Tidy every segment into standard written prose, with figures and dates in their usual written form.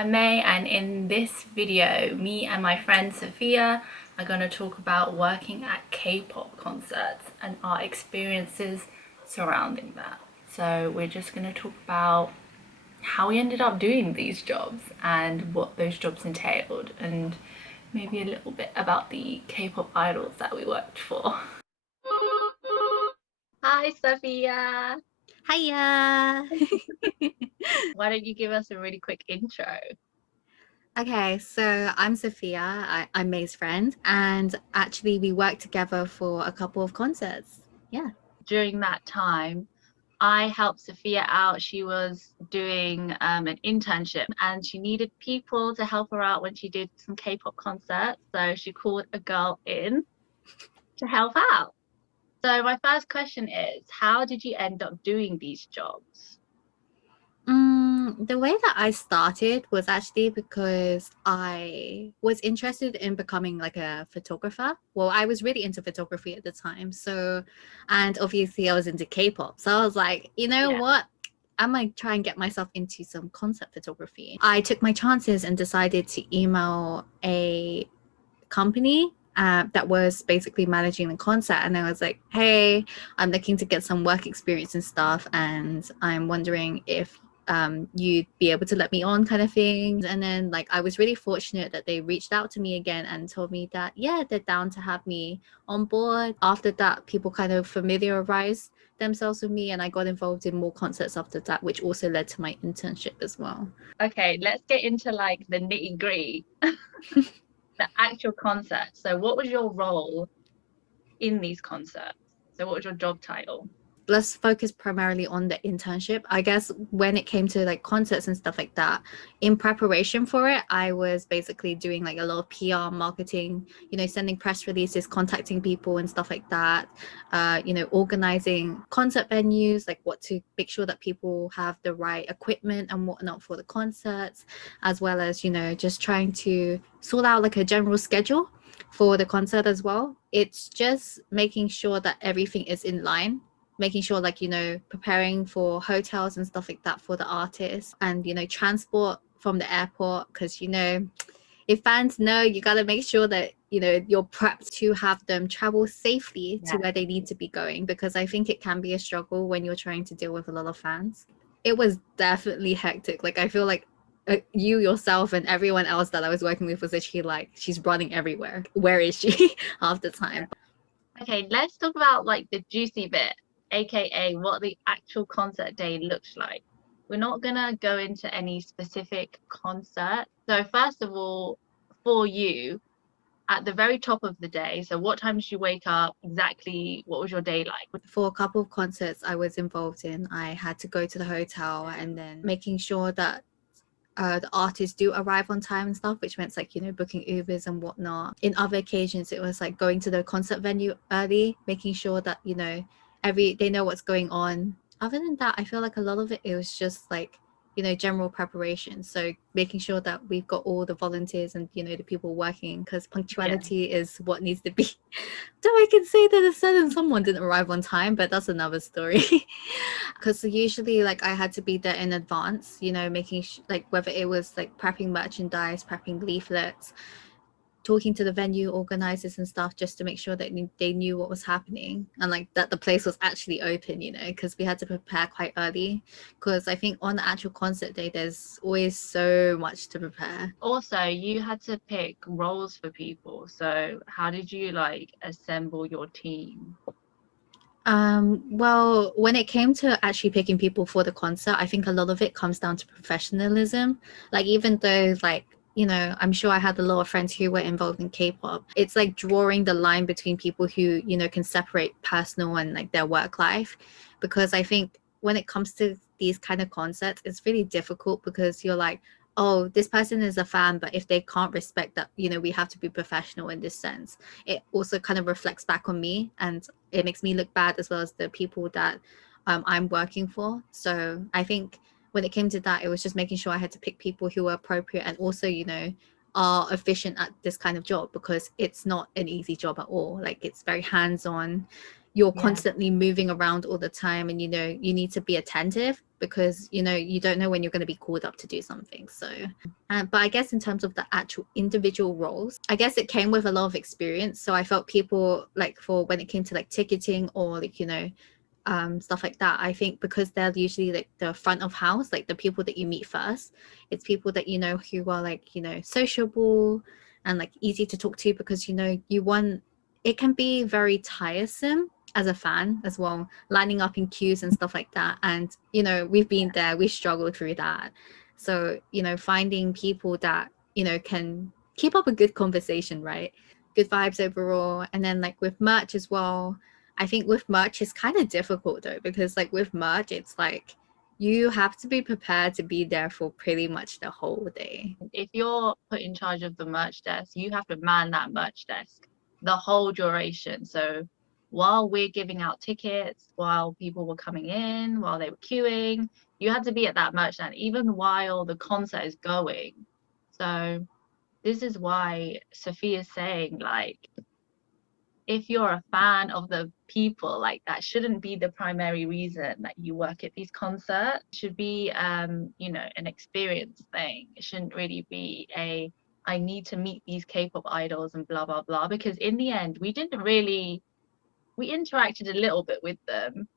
I'm May, and in this video, me and my friend Sophia are going to talk about working at K-pop concerts and our experiences surrounding that. So we're just going to talk about how we ended up doing these jobs and what those jobs entailed, and maybe a little bit about the K-pop idols that we worked for. Hi, Sophia. Hiya. Why don't you give us a really quick intro? Okay, so I'm Sophia. I'm May's friend, and actually, we worked together for a couple of concerts. Yeah. During that time, I helped Sophia out. She was doing an internship and she needed people to help her out when she did some K-pop concerts. So she called a girl in to help out. So my first question is, how did you end up doing these jobs? The way that I started was actually because I was interested in becoming like a photographer. Well, I was really into photography at the time. So, and obviously I was into K-pop. So I was like, you know Yeah. what? I might try and get myself into some concept photography. I took my chances and decided to email a company that was basically managing the concert, and I was like, hey, I'm looking to get some work experience and stuff, and I'm wondering if you'd be able to let me on, kind of thing. And then like I was really fortunate that they reached out to me again and told me that yeah, they're down to have me on board. After that, people kind of familiarized themselves with me, and I got involved in more concerts after that, which also led to my internship as well. Okay, let's get into like the nitty-gritty, the actual concert. So what was your role in these concerts? So what was your job title? Let's focus primarily on the internship. I guess when it came to like concerts and stuff like that, in preparation for it, I was basically doing like a lot of PR marketing, sending press releases, contacting people and stuff like that, organizing concert venues, like what to make sure that people have the right equipment and whatnot for the concerts, as well as, just trying to sort out like a general schedule for the concert as well. It's just making sure that everything is in line, making sure like preparing for hotels and stuff like that for the artists, and transport from the airport, because if fans know, you got to make sure that you're prepped to have them travel safely to Yeah. where they need to be going, because I think it can be a struggle when you're trying to deal with a lot of fans. It was definitely hectic. Like I feel like you yourself and everyone else that I was working with was actually like, she's running everywhere, where is she half the time. Okay, let's talk about like the juicy bit, aka what the actual concert day looks like. We're not gonna go into any specific concert. So first of all, for you, at the very top of the day, so what time did you wake up? Exactly what was your day like? For a couple of concerts I was involved in, I had to go to the hotel and then making sure that the artists do arrive on time and stuff, which meant like booking Ubers and whatnot. In other occasions, it was like going to the concert venue early, making sure that they know what's going on. Other than that, I feel like a lot of it was just like general preparation. So making sure that we've got all the volunteers and the people working, because Yeah. punctuality is what needs to be. Though I can say that a certain someone didn't arrive on time, but that's another story. Because usually like I had to be there in advance, making like whether it was like prepping merchandise, prepping leaflets, talking to the venue organizers and stuff, just to make sure that they knew what was happening, and like that the place was actually open, because we had to prepare quite early, because I think on the actual concert day there's always so much to prepare. Also, you had to pick roles for people. So how did you like assemble your team? Well, when it came to actually picking people for the concert, I think a lot of it comes down to professionalism. Like, even though, like, I'm sure I had a lot of friends who were involved in K-pop. It's like drawing the line between people who, can separate personal and like their work life. Because I think when it comes to these kind of concerts, it's really difficult, because you're like, oh, this person is a fan, but if they can't respect that, we have to be professional in this sense. It also kind of reflects back on me, and it makes me look bad, as well as the people that I'm working for. So I think when it came to that, it was just making sure I had to pick people who were appropriate, and also are efficient at this kind of job, because it's not an easy job at all. Like, it's very hands-on. You're Yeah. constantly moving around all the time, and you need to be attentive. because you don't know when you're going to be called up to do something. So but I guess in terms of the actual individual roles, I guess it came with a lot of experience. So I felt people, like, for when it came to like ticketing or like stuff like that, I think because they're usually like the front of house, like the people that you meet first, it's people that who are like sociable and like easy to talk to, because you want, it can be very tiresome as a fan as well, lining up in queues and stuff like that. And we've been there, we struggled through that. So finding people that can keep up a good conversation, right? Good vibes overall. And then like with merch as well, I think with merch it's kind of difficult though, because like with merch it's like you have to be prepared to be there for pretty much the whole day. If you're put in charge of the merch desk, you have to man that merch desk the whole duration. So while we're giving out tickets, while people were coming in, while they were queuing, you had to be at that merch stand even while the concert is going. So this is why Sophia's saying, like, if you're a fan of the people, like, that shouldn't be the primary reason that you work at these concerts. It should be an experience thing. It shouldn't really be a I need to meet these K-pop idols and blah blah blah, because in the end we interacted a little bit with them,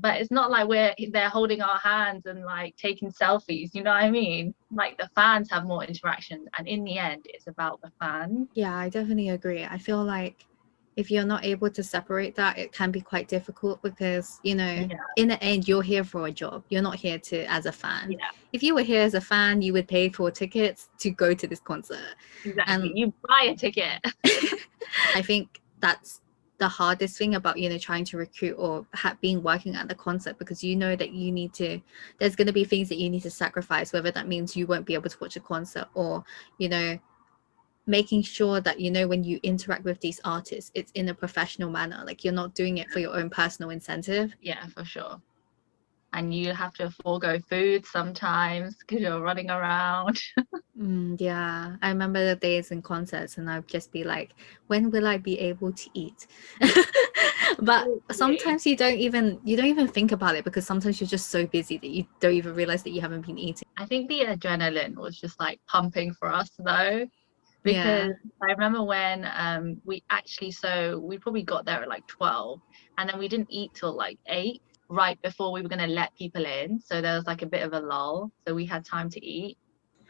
but it's not like they're holding our hands and like taking selfies, you know what I mean? Like, the fans have more interactions, and in the end it's about the fans. Yeah, I definitely agree. I feel like if you're not able to separate that, it can be quite difficult, because Yeah, in the end you're here for a job, you're not here to as a fan. yeah, If you were here as a fan, you would pay for tickets to go to this concert. exactly. And You buy a ticket. I think that's the hardest thing about trying to recruit or being working at the concert, because that you need to, there's going to be things that you need to sacrifice, whether that means you won't be able to watch a concert, or making sure that when you interact with these artists, it's in a professional manner, like you're not doing it for your own personal incentive. Yeah, for sure. And you have to forego food sometimes because you're running around. Yeah, I remember the days in concerts and I'd just be like, when will I be able to eat? But Literally. sometimes you don't even think about it, because sometimes you're just so busy that you don't even realize that you haven't been eating. I think the adrenaline was just like pumping for us though, Yeah. because I remember when we probably got there at like 12, and then we didn't eat till like 8, right before we were going to let people in. So there was like a bit of a lull. So we had time to eat.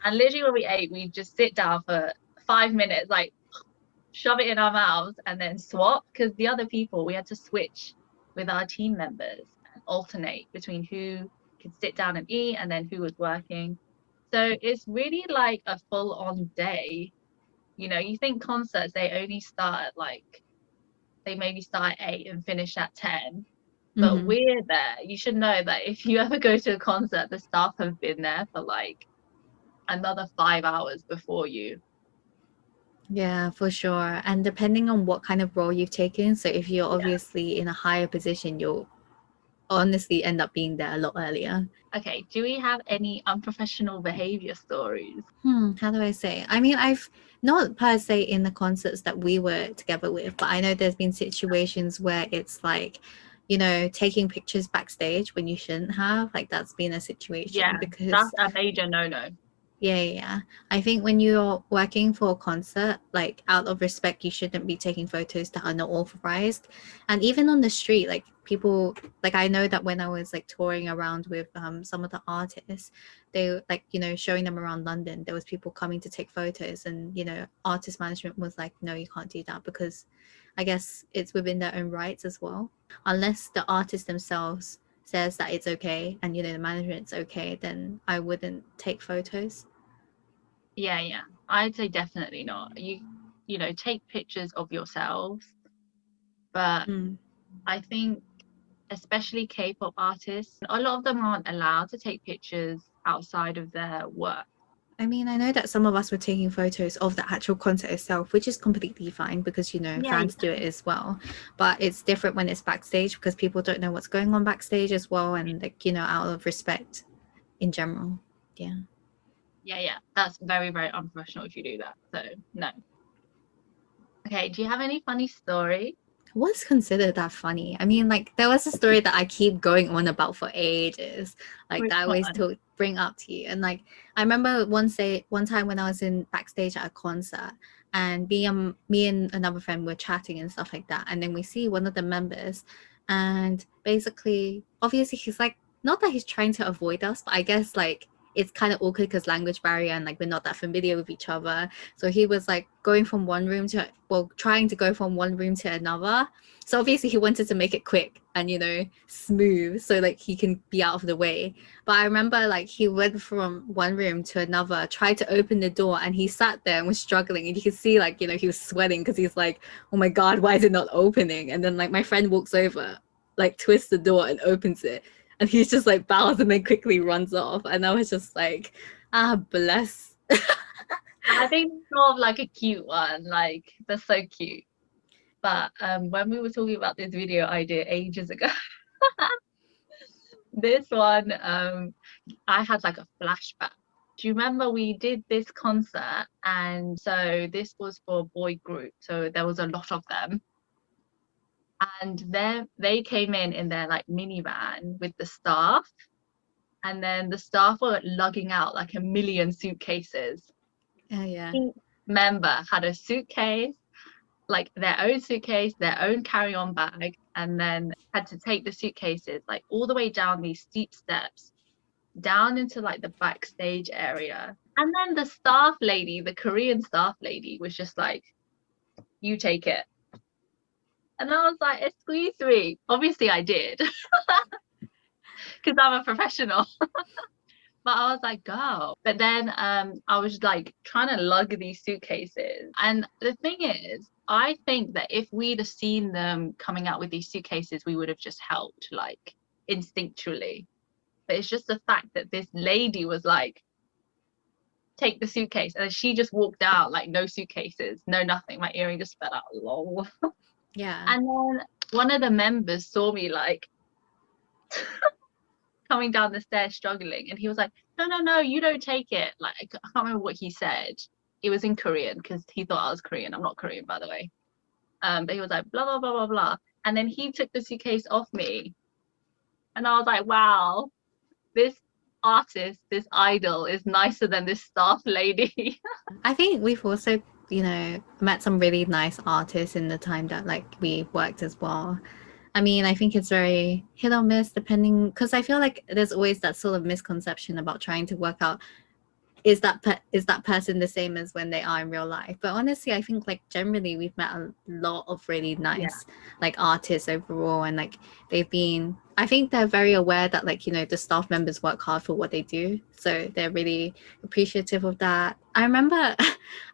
And literally when we ate, we just sit down for 5 minutes, like shove it in our mouths and then swap, because the other people, we had to switch with our team members and alternate between who could sit down and eat and then who was working. So it's really like a full on day. You think concerts, they only start at like, they maybe start at 8 and finish at 10. But Hmm. we're there. You should know that if you ever go to a concert, the staff have been there for like another 5 hours before you. Yeah, for sure. And depending on what kind of role you've taken, so if you're Yeah. obviously in a higher position, you'll honestly end up being there a lot earlier. Okay, do we have any unprofessional behavior stories? How do I say? I mean, I've not per se in the concerts that we were together with, but I know there's been situations where it's like, taking pictures backstage when you shouldn't have. Like that's been a situation, Yeah, that's because a major no-no. yeah. I think when you're working for a concert, like out of respect, you shouldn't be taking photos that are not authorized. And even on the street, like people, like I know that when I was like touring around with some of the artists, they like, showing them around London, there was people coming to take photos, and artist management was like, no, you can't do that, because I guess it's within their own rights as well. Unless the artists themselves says that it's okay and the management's okay, then I wouldn't take photos. Yeah, yeah. I'd say definitely not. Take pictures of yourselves, but Mm. I think especially K-pop artists, a lot of them aren't allowed to take pictures outside of their work. I mean, I know that some of us were taking photos of the actual concert itself, which is completely fine, because Yeah, fans yeah. do it as well. But it's different when it's backstage, because people don't know what's going on backstage as well, and like out of respect in general. Yeah. Yeah, yeah. That's very, very unprofessional if you do that. So no. Okay, do you have any funny story? what's considered that funny? I mean, like there was a story that I keep going on about for ages, like Which that I always one? to bring up to you. And like I remember one time when I was in backstage at a concert, and me and another friend were chatting and stuff like that, and then we see one of the members, and basically, obviously, he's like, not that he's trying to avoid us, but I guess like it's kind of awkward because language barrier and like we're not that familiar with each other. So he was like going from one room to, well, trying to go from one room to another. So obviously he wanted to make it quick and, you know, smooth so like he can be out of the way. But I remember like he went from one room to another, tried to open the door, and he sat there and was struggling. And you could see like, you know, he was sweating because he's like, oh my God, why is it not opening? And then like my friend walks over, like twists the door and opens it. And he's just like bows and then quickly runs off. And I was just like, ah, bless. I think it's more of like a cute one. Like they're so cute. But when we were talking about this video idea ages ago, this one, I had like a flashback. Do you remember we did this concert? And so this was for a boy group. So there was a lot of them. And then they came in their like minivan with the staff. And then the staff were lugging out like a million suitcases. Oh, yeah. Each member had a suitcase, like their own suitcase, their own carry-on bag, and then had to take the suitcases like all the way down these steep steps down into like the backstage area. And then the staff lady, the Korean staff lady, was just like, you take it. And I was like, excuse me. Obviously I did, because I'm a professional. But I was like, go. But then I was like trying to lug these suitcases. And the thing is, I think that if we'd have seen them coming out with these suitcases, we would have just helped, like instinctually. But it's just the fact that this lady was like, take the suitcase. And then she just walked out, like, no suitcases, no nothing. My earring just fell out. Lol. Yeah. And then one of the members saw me like coming down the stairs struggling, and he was like, no, no, no, you don't take it. Like, I can't remember what he said. It was in Korean because he thought I was Korean. I'm not Korean, by the way. But he was like, blah, blah, blah, blah, blah. And then he took the suitcase off me. And I was like, wow, this artist, this idol is nicer than this staff lady. I think we've also, you know, met some really nice artists in the time that like we worked as well. I mean, I think it's very hit or miss depending, because I feel like there's always that sort of misconception about trying to work out, is that person the same as when they are in real life. But honestly, I think like generally we've met a lot of really Yeah. nice like artists overall, and like they've been, I think they're very aware that like, you know, the staff members work hard for what they do, so they're really appreciative of that. I remember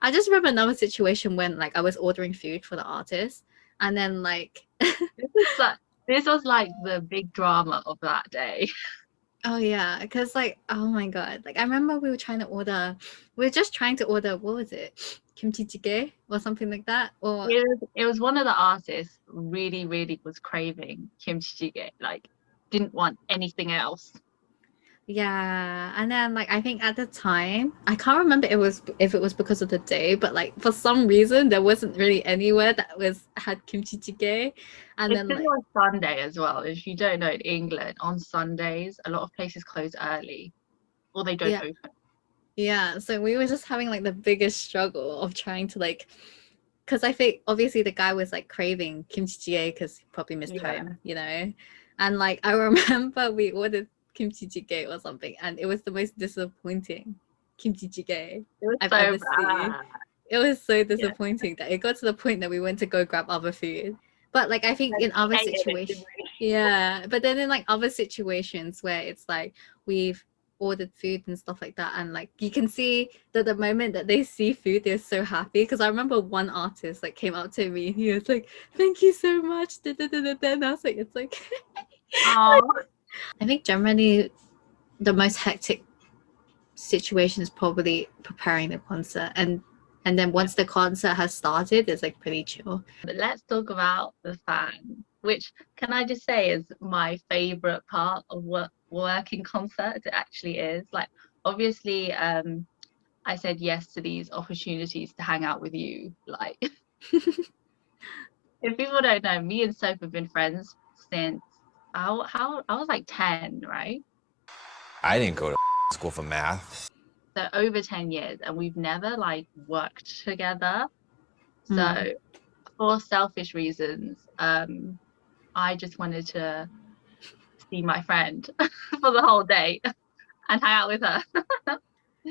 I just remember another situation when like I was ordering food for the artist, and then like This was like the big drama of that day. oh yeah, because like, oh my God, like I remember we were just trying to order, what was it, kimchi jjigae or something like that, or It was one of the artists really, really was craving kimchi jjigae, like didn't want anything else. yeah. And then like I think at the time, I can't remember if it was because of the day, but like for some reason there wasn't really anywhere that was had kimchi jjigae. And It's then because like, on Sunday as well. If you don't know, in England, on Sundays, a lot of places close early or they don't yeah, open. yeah, so we were just having like the biggest struggle of trying to like, because I think obviously the guy was like craving kimchi jjigae because he probably missed Yeah, home, you know. And like I remember we ordered kimchi jjigae or something, and it was the most disappointing kimchi jjigae it was I've so ever seen. bad. It was so Yeah, disappointing that it got to the point that we went to go grab other food. But like I think and in we other hated it, situations, didn't we? yeah. But then in like other situations where it's like we've ordered food and stuff like that, and like you can see that the moment that they see food they're so happy, because I remember one artist like came up to me and he was like, thank you so much, da, da, da, da, da. And I was like, it's like Oh, I think generally the most hectic situation is probably preparing the concert, and then yeah. once the concert has started it's like pretty chill. But let's talk about the fan, which can I just say is my favorite part of working concerts. It actually is. Like, obviously, I said yes to these opportunities to hang out with you. Like, If people don't know, me and Soph have been friends since I was like 10, right? I didn't go to school for math. So over 10 years, and we've never like worked together. So for selfish reasons, I just wanted to see my friend for the whole day and hang out with her.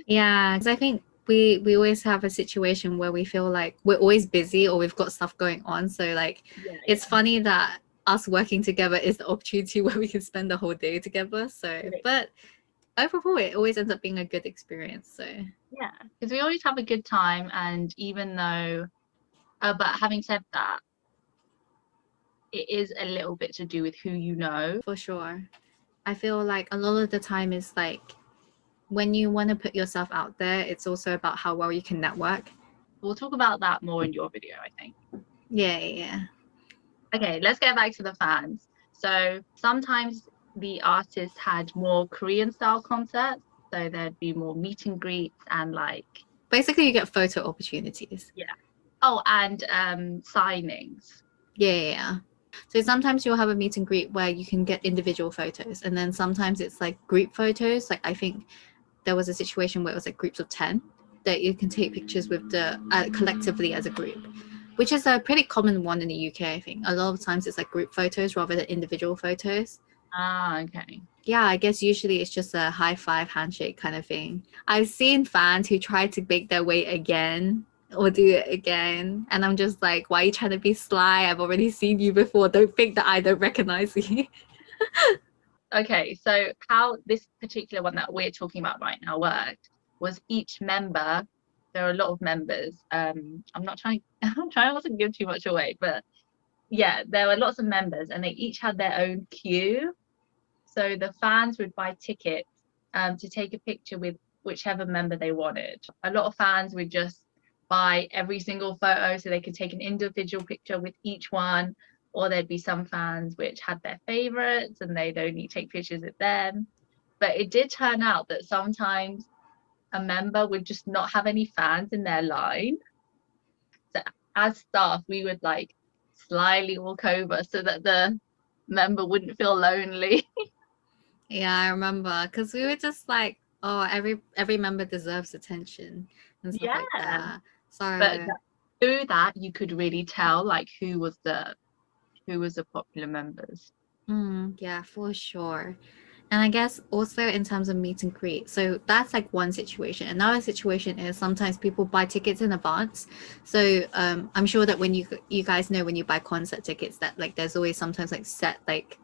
Yeah, because I think we always have a situation where we feel like we're always busy or we've got stuff going on. So like Yeah, it's funny that us working together is the opportunity where we can spend the whole day together. So but overall it always ends up being a good experience. So yeah, because we always have a good time, and even though, but having said that, it is a little bit to do with who you know. for sure. I feel like a lot of the time is like when you want to put yourself out there, it's also about how well you can network. We'll talk about that more in your video, I think. Yeah. Okay, let's get back to the fans. So sometimes the artists had more Korean style concerts, so there'd be more meet and greets and like, Basically, you get photo opportunities. yeah. Oh, and signings. Yeah. So sometimes you'll have a meet and greet where you can get individual photos, and then sometimes it's like group photos. Like I think there was a situation where it was like groups of 10 that you can take pictures with the collectively as a group, which is a pretty common one in the UK. I think a lot of times it's like group photos rather than individual photos. Ah, okay. Yeah, I guess usually it's just a high five handshake kind of thing. I've seen fans who try to make their way again or do it again, and I'm just like, why are you trying to be sly? I've already seen you before. Don't think that I don't recognize you. Okay, so how this particular one that we're talking about right now worked was each member, there are a lot of members. I'm not trying I'm trying not to give too much away, but yeah, there were lots of members and they each had their own queue. So the fans would buy tickets to take a picture with whichever member they wanted. A lot of fans would just buy every single photo so they could take an individual picture with each one, or there'd be some fans which had their favorites and they'd only take pictures with them. But it did turn out that sometimes a member would just not have any fans in their line. So as staff, we would like slyly walk over so that the member wouldn't feel lonely. Yeah, I remember because we were just like, oh, every member deserves attention and stuff like Yeah. that. So But through that, you could really tell like who was the popular members. yeah, for sure. And I guess also in terms of meet and greet, so that's like one situation. Another situation is sometimes people buy tickets in advance. So I'm sure that when you guys know when you buy concert tickets that like there's always sometimes like set like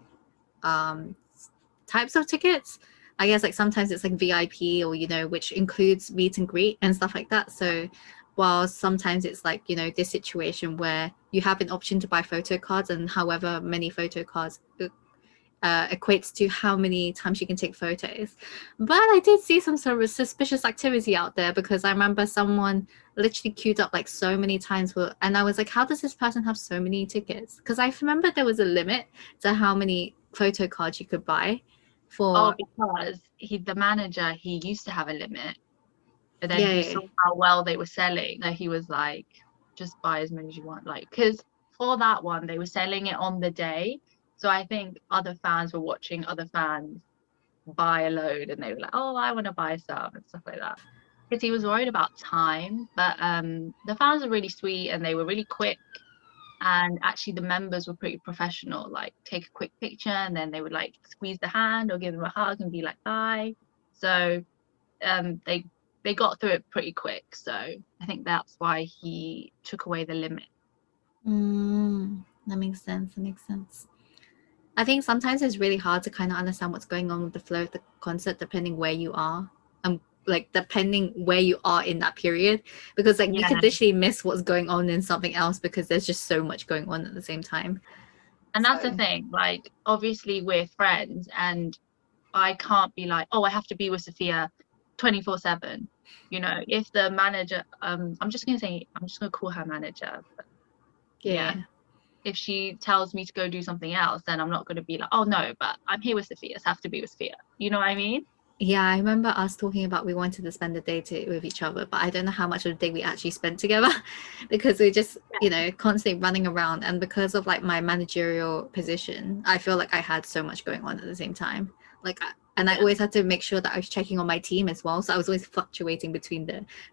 um types of tickets. I guess like sometimes it's like VIP or which includes meet and greet and stuff like that. So while sometimes it's like this situation where you have an option to buy photo cards and however many photo cards equates to how many times you can take photos. But I did see some sort of suspicious activity out there because I remember someone literally queued up like so many times and I was like, how does this person have so many tickets? Because I remember there was a limit to how many photo cards you could buy Oh, for. because the manager, he used to have a limit, but then he Yeah. saw how well they were selling. So he was like, just buy as many as you want. Like, because for that one, they were selling it on the day. So I think other fans were watching other fans buy a load and they were like, oh, I want to buy some and stuff like that. Because he was worried about time. But the fans were really sweet and they were really quick. And actually the members were pretty professional, like take a quick picture and then they would like squeeze the hand or give them a hug and be like bye. So they got through it pretty quick, so I think that's why he took away the limit. That makes sense. I think sometimes it's really hard to kind of understand what's going on with the flow of the concert depending where you are. Like depending where you are in that period, because like you Yeah, could literally miss what's going on in something else because there's just so much going on at the same time. and that's the So thing, like obviously we're friends and I can't be like, oh, I have to be with Sophia 24/7. If the manager, I'm just gonna call her manager, but yeah, yeah. if she tells me to go do something else, then I'm not gonna be like, oh no, but I'm here with Sophia, so I have to be with Sophia, you know what I mean? Yeah, I remember us talking about we wanted to spend the day with each other, but I don't know how much of the day we actually spent together because we just, constantly running around. And because of like my managerial position, I feel like I had so much going on at the same time. And I always had to make sure that I was checking on my team as well. So I was always fluctuating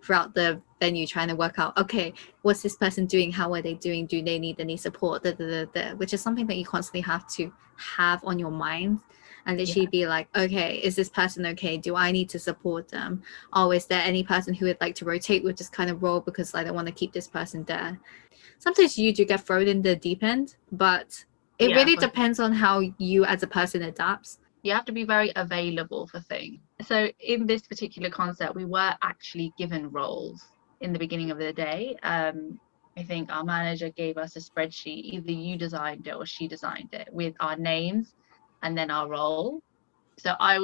throughout the venue, trying to work out, okay, what's this person doing? How are they doing? Do they need any support? Which is something that you constantly have to have on your mind and literally be like, okay, is this person okay? Do I need to support them? Or is there any person who would like to rotate with this kind of role because I don't want to keep this person there? Sometimes you do get thrown in the deep end, but it really depends on how you as a person adapts. You have to be very available for things. So in this particular concept, we were actually given roles in the beginning of the day. I think our manager gave us a spreadsheet, either you designed it or she designed it, with our names and then our role. So I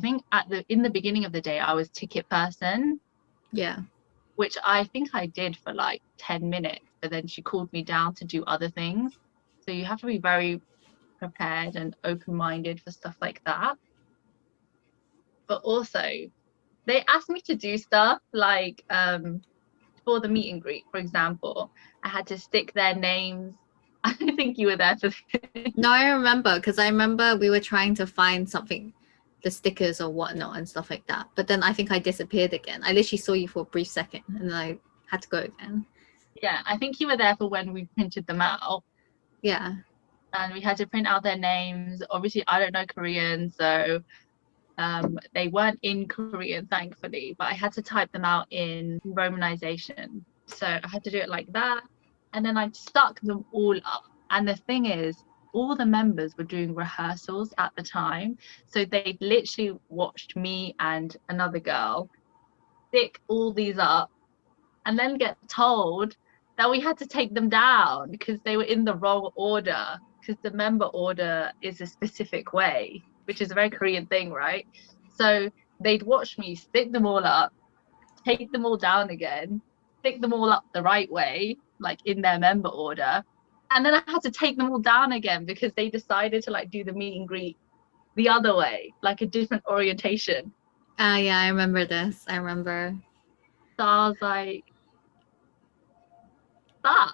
think in the beginning of the day, I was ticket person. Yeah. Which I think I did for like 10 minutes, but then she called me down to do other things. So you have to be very prepared and open-minded for stuff like that. But also, they asked me to do stuff like for the meet and greet, for example, I had to stick their names. I think you were there for this. No, I remember, because I remember we were trying to find something, the stickers or whatnot and stuff like that. But then I think I disappeared again. I literally saw you for a brief second and then I had to go again. Yeah, I think you were there for when we printed them out. Yeah. And we had to print out their names. Obviously, I don't know Korean, so they weren't in Korean, thankfully, but I had to type them out in romanization. So I had to do it like that. And then I stuck them all up. And the thing is, all the members were doing rehearsals at the time. So they literally watched me and another girl stick all these up and then get told that we had to take them down because they were in the wrong order, because the member order is a specific way, which is a very Korean thing, right? So they'd watch me stick them all up, take them all down again, stick them all up the right way, like in their member order. And then I had to take them all down again because they decided to like do the meet and greet the other way, like a different orientation. Yeah, I remember this. I remember. So I was like, that.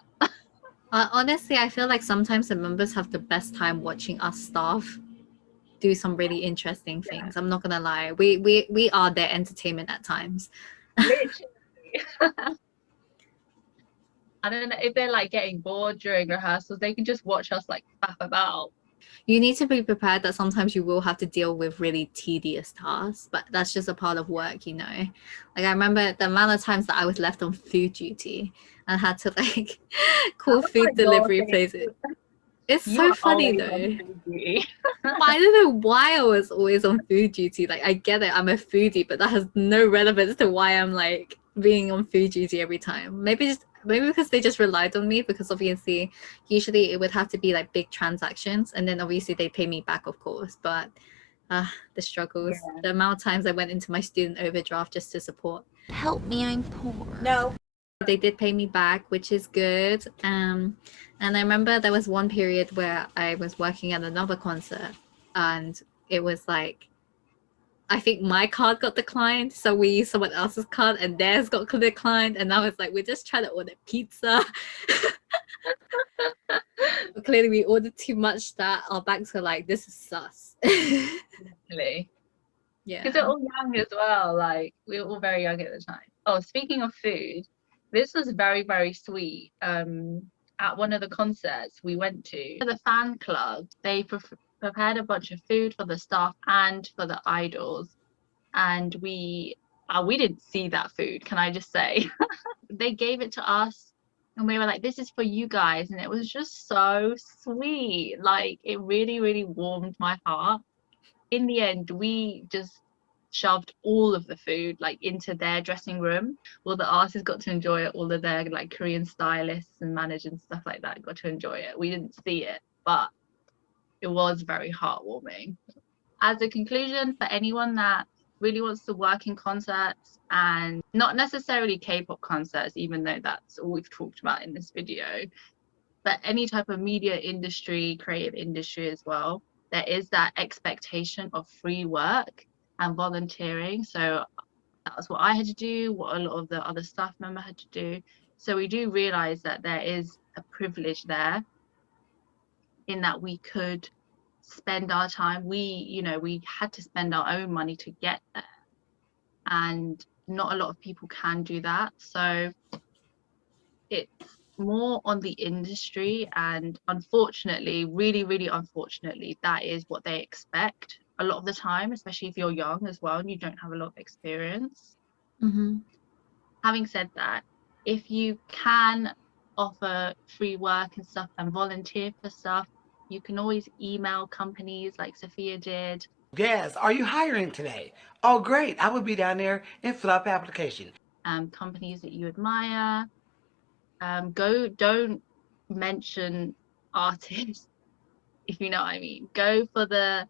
Honestly, I feel like sometimes the members have the best time watching us staff do some really interesting things. I'm not gonna lie. We are their entertainment at times. Literally. I don't know if they're like getting bored during rehearsals, they can just watch us like faff about. You need to be prepared that sometimes you will have to deal with really tedious tasks, but that's just a part of work, you know. Like I remember the amount of times that I was left on food duty and had to like call food delivery places. It's so funny though. I don't know why I was always on food duty. Like I get it, I'm a foodie, but that has no relevance to why I'm like being on food duty every time. Maybe because they just relied on me, because obviously usually it would have to be like big transactions and then obviously they pay me back, of course. But the struggles, the amount of times I went into my student overdraft just to support. Help me, I'm poor. No. They did pay me back, which is good. And I remember there was one period where I was working at another concert and it was like, I think my card got declined, so we used someone else's card and theirs got declined, and I was like, we're just trying to order pizza. But clearly we ordered too much that our banks were like, this is sus. Literally. Yeah. Because they're all young as well. Like we were all very young at the time. Oh, speaking of food, this was very, very sweet. At one of the concerts we went to, the fan club, they prepared a bunch of food for the staff and for the idols, and we didn't see that food, can I just say. They gave it to us and we were like, this is for you guys, and it was just so sweet. Like it really, really warmed my heart. In the end, we just shoved all of the food like into their dressing room. All the artists got to enjoy it, all of their like Korean stylists and managers and stuff like that got to enjoy it. We didn't see it, but it was very heartwarming. As a conclusion, for anyone that really wants to work in concerts, and not necessarily K-pop concerts, even though that's all we've talked about in this video, but any type of media industry, creative industry as well, there is that expectation of free work. and volunteering. So that was what I had to do, what a lot of the other staff member had to do. So we do realize that there is a privilege there in that we could spend our time. We had to spend our own money to get there, and not a lot of people can do that. So it's more on the industry, and unfortunately, really, really unfortunately, that is what they expect a lot of the time, especially if you're young as well and you don't have a lot of experience. Mm-hmm. Having said that, if you can offer free work and stuff and volunteer for stuff, you can always email companies like Sophia did. Yes, are you hiring today? Oh, great. I will be down there and fill out the application. Companies that you admire. Don't mention artists, if you know what I mean. Go for the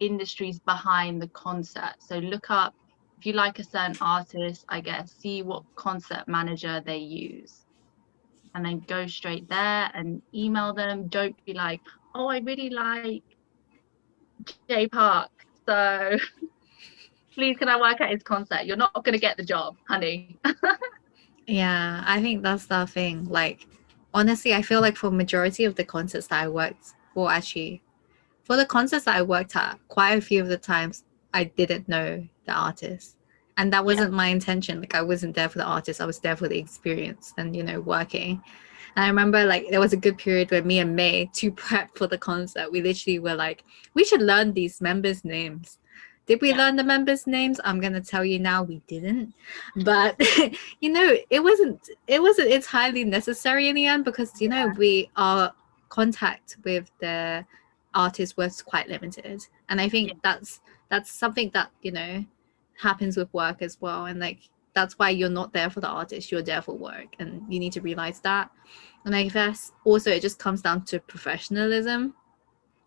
industries behind the concert. So look up, if you like a certain artist, I guess, see what concert manager they use. And then go straight there and email them. Don't be like, oh, I really like J Park, so please can I work at his concert? You're not going to get the job, honey. Yeah, I think that's the thing. Like, honestly, I feel like for majority of the concerts that I worked, or actually, for the concerts that I worked at, quite a few of the times I didn't know the artist, and that wasn't my intention. Like, I wasn't there for the artist. I was there for the experience and working. And I remember like there was a good period where me and May, to prep for the concert, we literally were like, we should learn these members' names. Did we learn the members' names? I'm gonna tell you now, we didn't. But it wasn't entirely necessary in the end, because we our contact with the artist was quite limited. And I think that's something that happens with work as well. And like that's why you're not there for the artist, you're there for work, and you need to realize that. And I guess also it just comes down to professionalism.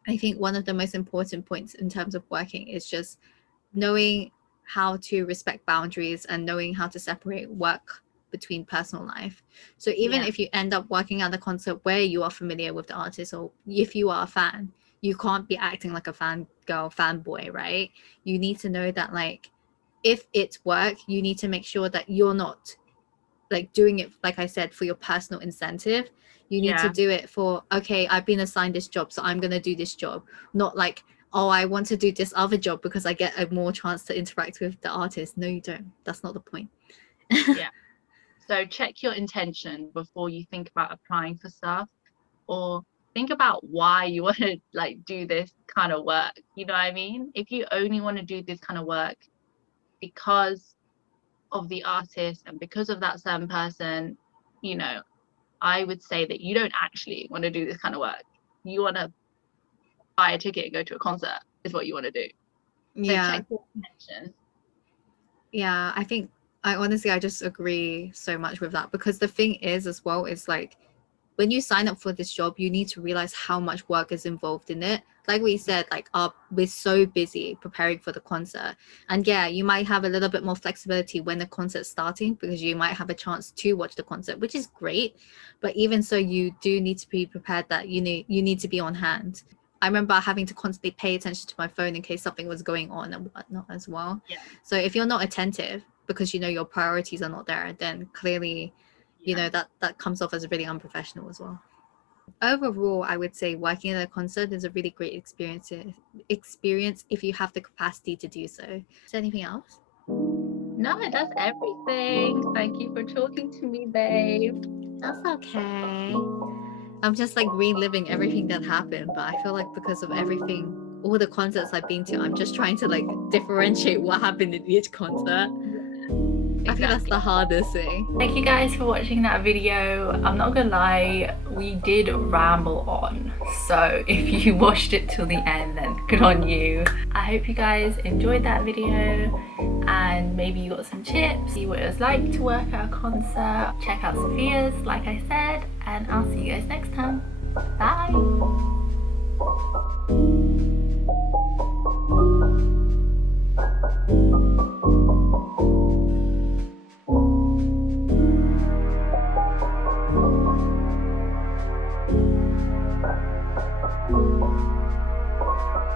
I think one of the most important points in terms of working is just knowing how to respect boundaries and knowing how to separate work between personal life. So even if you end up working at a concert where you are familiar with the artist, or if you are a fan, you can't be acting like a fangirl, fanboy, right? You need to know that like if it's work, you need to make sure that you're not like doing it, like I said, for your personal incentive. You need to do it for, okay, I've been assigned this job, so I'm going to do this job. Not like, oh, I want to do this other job because I get a more chance to interact with the artist. No, you don't. That's not the point. So check your intention before you think about applying for stuff, or think about why you want to like do this kind of work. You know what I mean? If you only want to do this kind of work because of the artist and because of that certain person, I would say that you don't actually want to do this kind of work. You want to buy a ticket and go to a concert is what you want to do. So check your connection. Yeah, I just agree so much with that, because the thing is as well is like when you sign up for this job, you need to realize how much work is involved in it. Like we said, like we're so busy preparing for the concert, and you might have a little bit more flexibility when the concert's starting, because you might have a chance to watch the concert, which is great. But even so, you do need to be prepared that you need to be on hand. I remember having to constantly pay attention to my phone in case something was going on and whatnot as well. So if you're not attentive because your priorities are not there, then clearly that comes off as really unprofessional as well. Overall, I would say working at a concert is a really great experience if you have the capacity to do so. Is there anything else? No, that's everything. Thank you for talking to me, babe. That's okay. I'm just like reliving everything that happened, but I feel like because of everything, all the concerts I've been to, I'm just trying to like differentiate what happened in each concert. I think that's the hardest thing. Thank you guys for watching that video. I'm not gonna lie, we did ramble on, so if you watched it till the end, then good on you. I hope you guys enjoyed that video and maybe you got some tips, see what it was like to work at a concert. Check out Sophia's, like I said, and I'll see you guys next time. Bye.